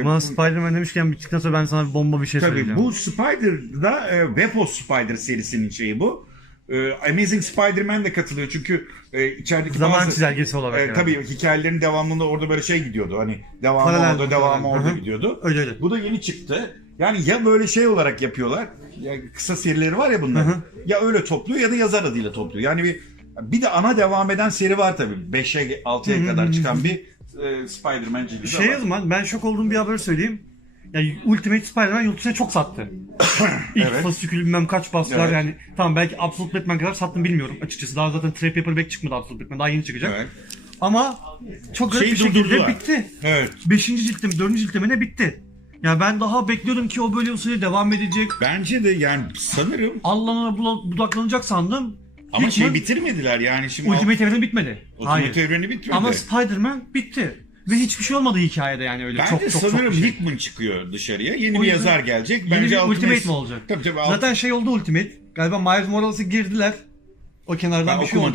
Ama Spider-Man demişken bittikten sonra ben sana bir bomba bir şey Tabii söyleyeceğim. bu Spider'da e, Web of Spider serisinin şeyi bu. E, Amazing Spider-Man de katılıyor çünkü e, içerideki Zaman bazı... çizelgesi olarak. E, yani. tabii hikayelerin devamında orada böyle şey gidiyordu. Hani devamı Paralel, orada, devamı paralel. orada Hı hı. gidiyordu. Öyle öyle. Bu da yeni çıktı. Yani ya böyle şey olarak yapıyorlar. Ya kısa serileri var ya bunların. Hı hı. Ya öyle topluyor ya da yazar adıyla topluyor. Yani bir bir de ana devam eden seri var tabii. 5'e 6'ya kadar çıkan bir e, Spider-Man cildi de Şey var. o zaman ben şok olduğum bir haber söyleyeyim. Yani Ultimate Spider-Man yurt dışına çok sattı. İlk Evet. fasikül bilmem kaç bastılar Evet. yani. Tamam belki Absolute Batman kadar sattım bilmiyorum açıkçası. Daha zaten trade paperback çıkmadı Absolute Batman. Daha yeni çıkacak. Evet. Ama çok garip Şeyi bir şekilde durdurdular. bitti. Evet. Beşinci ciltte mi, dördüncü ciltte mi ne bitti. Ya ben daha bekliyordum ki o böyle usulü devam edecek. Bence de yani sanırım Allah'ına bula- budaklanacak sandım. Ama şey bitirmediler yani şimdi. Ultimate evreni bitmedi. Hayır. Ultimate evreni bitmedi. Ama Spider-Man bitti. Ve hiçbir şey olmadı hikayede yani öyle Bence çok çok sanırım çok şey. Hickman çıkıyor dışarıya. Yeni O bir yazar gelecek. Yeni Bence bir Ultimate mi olacak? Tabii tabii. Zaten şey oldu Ultimate. Galiba Miles Morales'ı girdiler. O kenardan Ben bir şey oldu. okumadım.